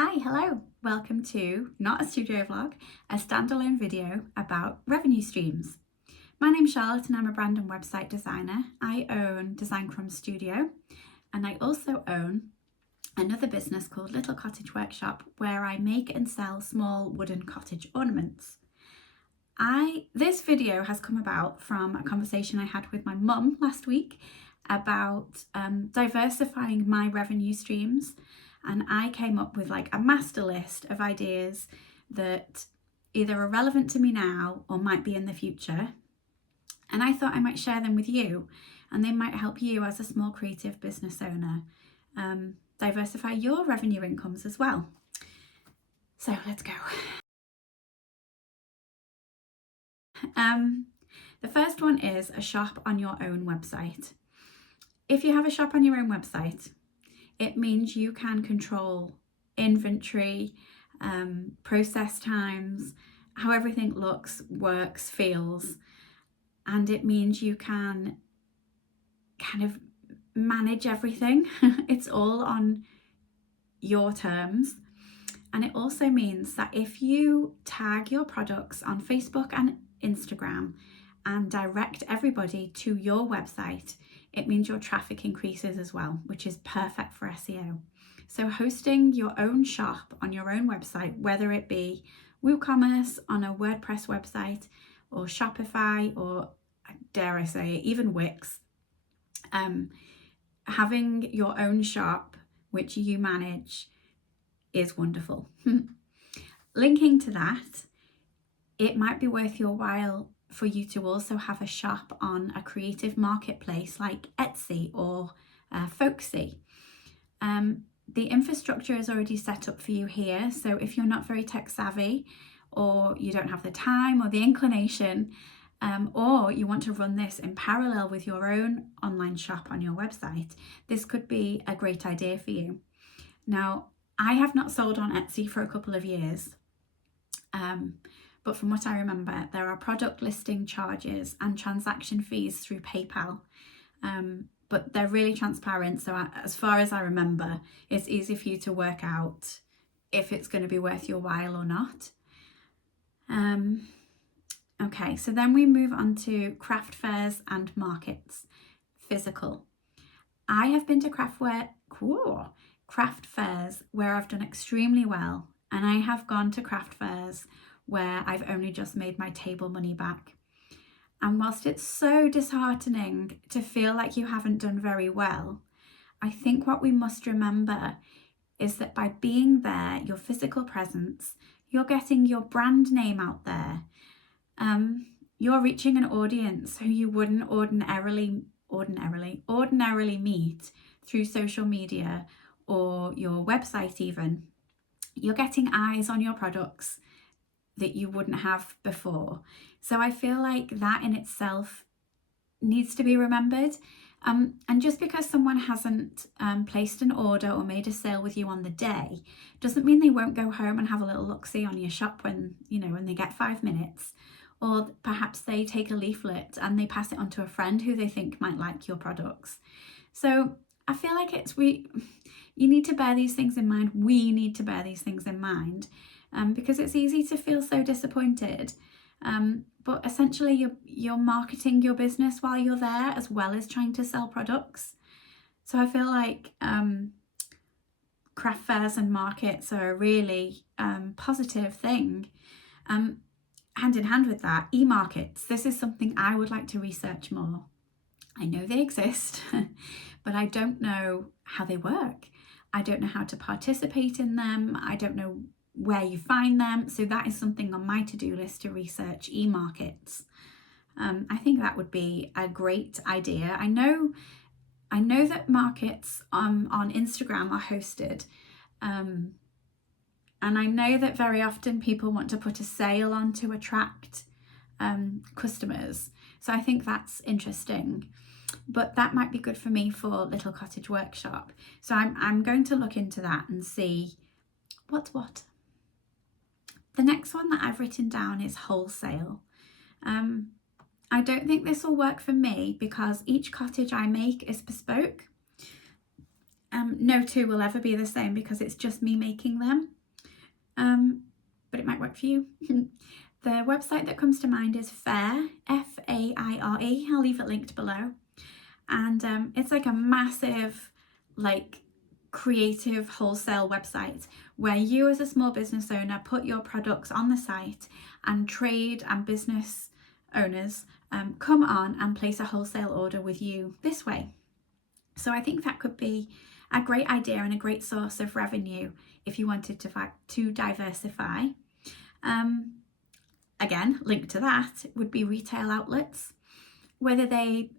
Hi, hello. Welcome to not a studio vlog, a standalone video about revenue streams. My name's Charlotte and I'm a brand and website designer. I own Design Crumbs Studio and I also own another business called Little Cottage Workshop where I make and sell small wooden cottage ornaments. This video has come about from a conversation I had with my mum last week about diversifying my revenue streams. And I came up with like a master list of ideas that either are relevant to me now or might be in the future. And I thought I might share them with you and they might help you as a small creative business owner diversify your revenue incomes as well. So let's go. The first one is a shop on your own website. If you have a shop on your own website, it means you can control inventory, process times, how everything looks, works, feels, and it means you can kind of manage everything. It's all on your terms. And it also means that if you tag your products on Facebook and Instagram and direct everybody to your website, it means your traffic increases as well, which is perfect for SEO. So hosting your own shop on your own website, whether it be WooCommerce on a WordPress website or Shopify or, dare I say, even Wix, having your own shop which you manage is wonderful. Linking to that, it might be worth your while for you to also have a shop on a creative marketplace like Etsy or Folksy. The infrastructure is already set up for you here, so if you're not very tech savvy or you don't have the time or the inclination, or you want to run this in parallel with your own online shop on your website, this could be a great idea for you. Now, I have not sold on Etsy for a couple of years, but from what I remember, there are product listing charges and transaction fees through PayPal, but they're really transparent. So as far as I remember, it's easy for you to work out if it's going to be worth your while or not. Okay, so then we move on to craft fairs and markets, physical. I have been to craft fairs where I've done extremely well, and I have gone to craft fairs where I've only just made my table money back. And whilst it's so disheartening to feel like you haven't done very well, I think what we must remember is that by being there, your physical presence, you're getting your brand name out there. You're reaching an audience who you wouldn't ordinarily meet through social media or your website even. You're getting eyes on your products that you wouldn't have before. So I feel like that in itself needs to be remembered. And just because someone hasn't placed an order or made a sale with you on the day doesn't mean they won't go home and have a little look-see on your shop when they get 5 minutes. Or perhaps they take a leaflet and they pass it on to a friend who they think might like your products. So I feel like you need to bear these things in mind. We need to bear these things in mind because it's easy to feel so disappointed. But essentially you're marketing your business while you're there as well as trying to sell products. So I feel like craft fairs and markets are a really positive thing. Hand in hand with that, e-markets. This is something I would like to research more. I know they exist, but I don't know how they work. I don't know how to participate in them. I don't know where you find them. So that is something on my to-do list to research, e-markets. I think that would be a great idea. I know that markets on Instagram are hosted. And I know that very often people want to put a sale on to attract customers. So I think that's interesting. But that might be good for me for Little Cottage Workshop. So I'm going to look into that and see what's what. The next one that I've written down is wholesale. I don't think this will work for me because each cottage I make is bespoke. No two will ever be the same because it's just me making them, but it might work for you. The website that comes to mind is Faire, F-A-I-R-E. I'll leave it linked below. And it's like a massive, like, creative wholesale website where you as a small business owner put your products on the site, and trade and business owners come on and place a wholesale order with you this way. So I think that could be a great idea and a great source of revenue if you wanted to diversify. Again, linked to that would be retail outlets, whether they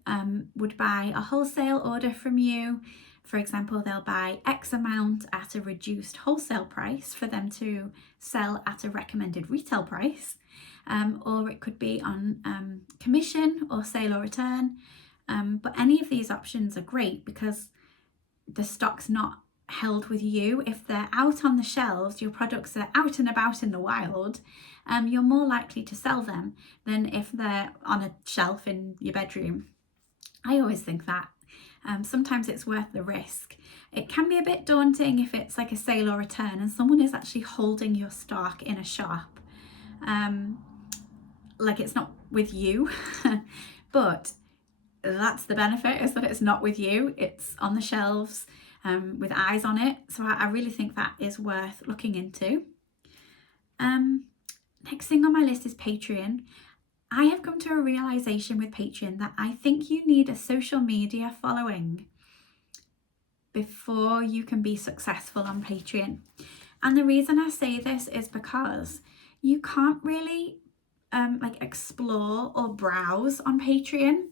would buy a wholesale order from you. For example, they'll buy X amount at a reduced wholesale price for them to sell at a recommended retail price, or it could be on commission or sale or return. But any of these options are great because the stock's not held with you. If they're out on the shelves, your products are out and about in the wild, you're more likely to sell them than if they're on a shelf in your bedroom. I always think that. Sometimes it's worth the risk. It can be a bit daunting if it's like a sale or return and someone is actually holding your stock in a shop. Like it's not with you, but that's the benefit, is that it's not with you, it's on the shelves with eyes on it. So I really think that is worth looking into. Next thing on my list is Patreon. I have come to a realization with Patreon that I think you need a social media following before you can be successful on Patreon. And the reason I say this is because you can't really like explore or browse on Patreon.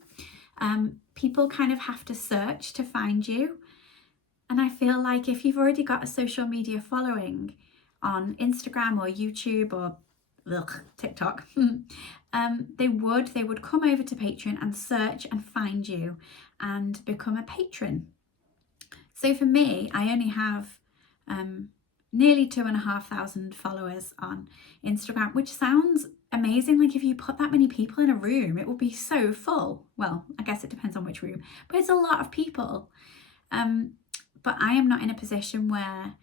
People kind of have to search to find you. And I feel like if you've already got a social media following on Instagram or YouTube or TikTok, they would come over to Patreon and search and find you and become a patron. So for me, I only have nearly 2,500 followers on Instagram, which sounds amazing. Like if you put that many people in a room, it would be so full. Well, I guess it depends on which room, but it's a lot of people. But I am not in a position where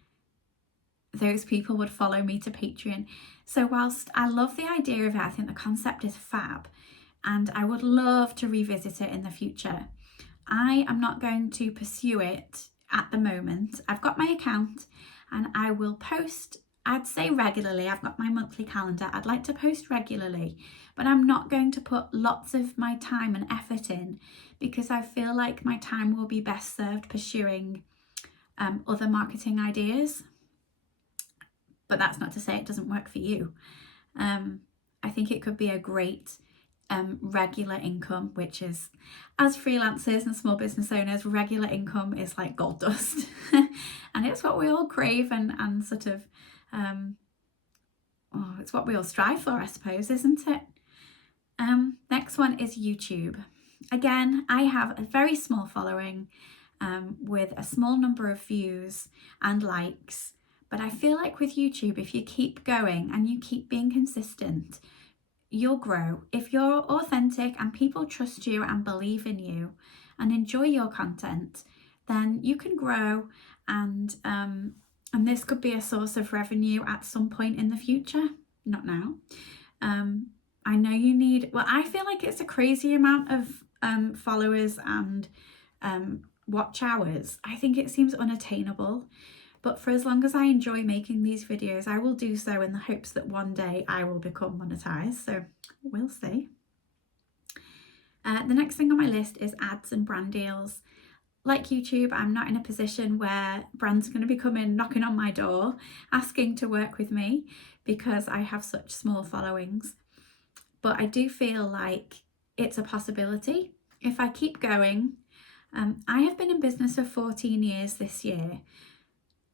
those people would follow me to Patreon. So whilst I love the idea of it, I think the concept is fab and I would love to revisit it in the future, I am not going to pursue it at the moment. I've got my account and I will post, I'd say regularly. I've got my monthly calendar. I'd like to post regularly, but I'm not going to put lots of my time and effort in because I feel like my time will be best served pursuing other marketing ideas. But that's not to say it doesn't work for you. I think it could be a great regular income, which is, as freelancers and small business owners, regular income is like gold dust. And it's what we all crave and sort of, it's what we all strive for, I suppose, isn't it? Next one is YouTube. Again, I have a very small following with a small number of views and likes. But I feel like with YouTube, if you keep going and you keep being consistent, you'll grow. If you're authentic and people trust you and believe in you and enjoy your content, then you can grow, and this could be a source of revenue at some point in the future, not now. I know you need, well, I feel like it's a crazy amount of followers and watch hours. I think it seems unattainable. But for as long as I enjoy making these videos, I will do so in the hopes that one day I will become monetized. So we'll see. The next thing on my list is ads and brand deals. Like YouTube, I'm not in a position where brands are going to be coming knocking on my door asking to work with me because I have such small followings. But I do feel like it's a possibility if I keep going. I have been in business for 14 years this year.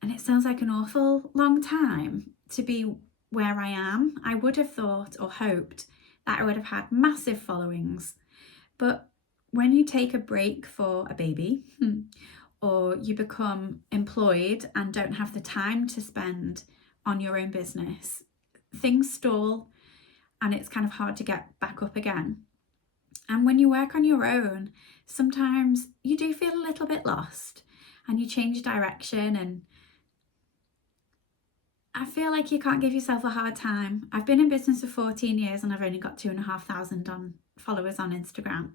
And it sounds like an awful long time to be where I am. I would have thought or hoped that I would have had massive followings. But when you take a break for a baby or you become employed and don't have the time to spend on your own business, things stall and it's kind of hard to get back up again. And when you work on your own, sometimes you do feel a little bit lost. and you change direction, and I feel like you can't give yourself a hard time. I've been in business for 14 years and I've only got 2,500 followers on Instagram.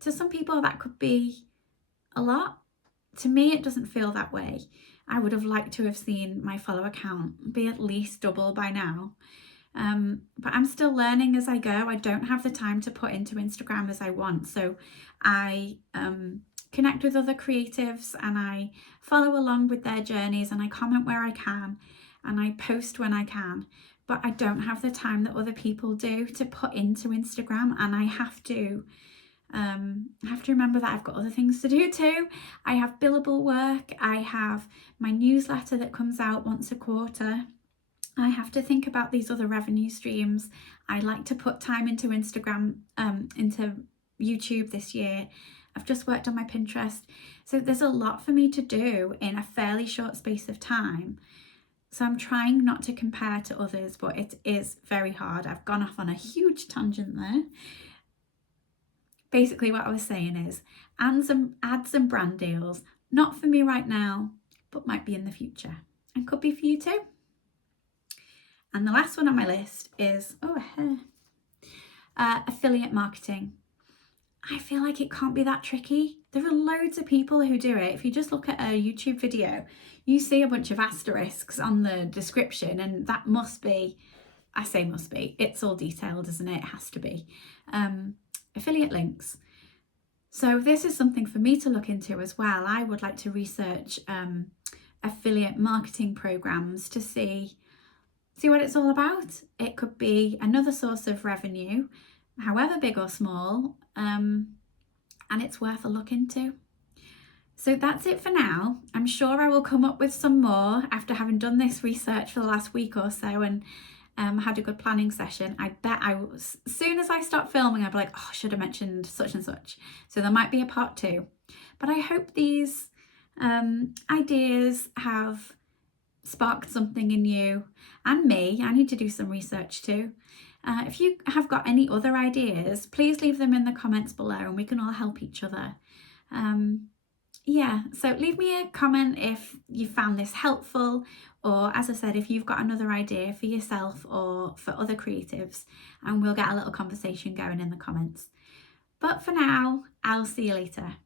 To some people that could be a lot. To me, it doesn't feel that way. I would have liked to have seen my follower count be at least double by now. But I'm still learning as I go. I don't have the time to put into Instagram as I want. So I connect with other creatives and I follow along with their journeys, and I comment where I can and I post when I can. But I don't have the time that other people do to put into Instagram, and I have to remember that I've got other things to do too. I have billable work. I have my newsletter that comes out once a quarter. I have to think about these other revenue streams. I like to put time into Instagram, into YouTube this year. I've just worked on my Pinterest. So there's a lot for me to do in a fairly short space of time. So I'm trying not to compare to others, but it is very hard. I've gone off on a huge tangent there. Basically what I was saying is ads and brand deals, not for me right now, but might be in the future and could be for you too. And the last one on my list is affiliate marketing. I feel like it can't be that tricky. There are loads of people who do it. If you just look at a YouTube video, you see a bunch of asterisks on the description, and that must be, I say must be, it's all detailed, isn't it? It has to be. Affiliate links. So this is something for me to look into as well. I would like to research affiliate marketing programs to see what it's all about. It could be another source of revenue, however big or small, and it's worth a look into. So that's it for now. I'm sure I will come up with some more after having done this research for the last week or so and had a good planning session. I bet as soon as I start filming, I'll be like, oh, I should have mentioned such and such. So there might be a part 2. But I hope these ideas have sparked something in you and me. I need to do some research too. If you have got any other ideas, please leave them in the comments below and we can all help each other. So leave me a comment if you found this helpful, or as I said, if you've got another idea for yourself or for other creatives, and we'll get a little conversation going in the comments. But for now, I'll see you later.